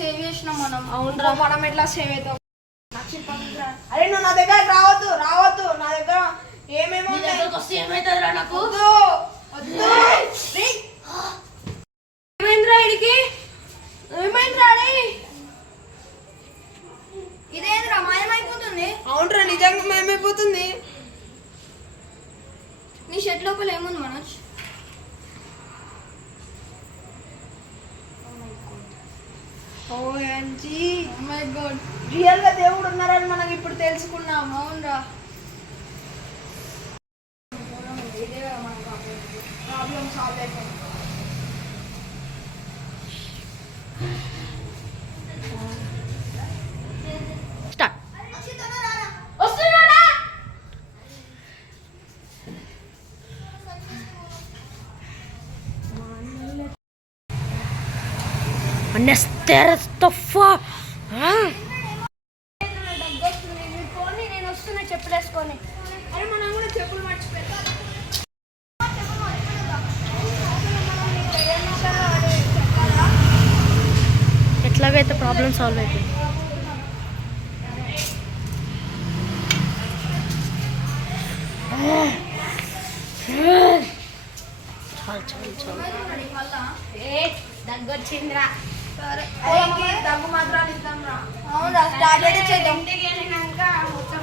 Save చేసినాం మనం. అవునరా. మనం ఎట్లా సేవ్ అవుతాం? అరే నువ్వు నా దగ్గర రావద్దు నా దగ్గర ఏమేమో ఏమైతుందిరా నాకు? ఏమైందిరా ఇడికి? ఏమైందిరా? ఇదేంద్రా మాయమైపోతుంది? అవునరా నిజంగా మాయమైపోతుంది. నీ షర్ట్ లోపల ఏముంది Manoj? OMG, oh my god, real గా దేవుడు ఉన్నారని మనం ఇప్పుడు తెలుసుకున్నాం. అవునరా, ఇదే మన ప్రాబ్లం సాల్వ్ అయిపోయింది. స్టార్ట్. నేను వస్తున్నా చెప్పులేసుకొని. అరే మనం కూడా చెప్పులు మర్చిపోయాం. ఎట్లాగైతే ప్రాబ్లం సాల్వ్ అయిపోయింది. దగ్గొచ్చిందిరా. దగ్గు మాత్రాలు ఇద్దాం రా. అవునా, టాబ్లెట్ ఇచ్చేద్దాం. ఇంటికి వెళ్ళినాక మొత్తం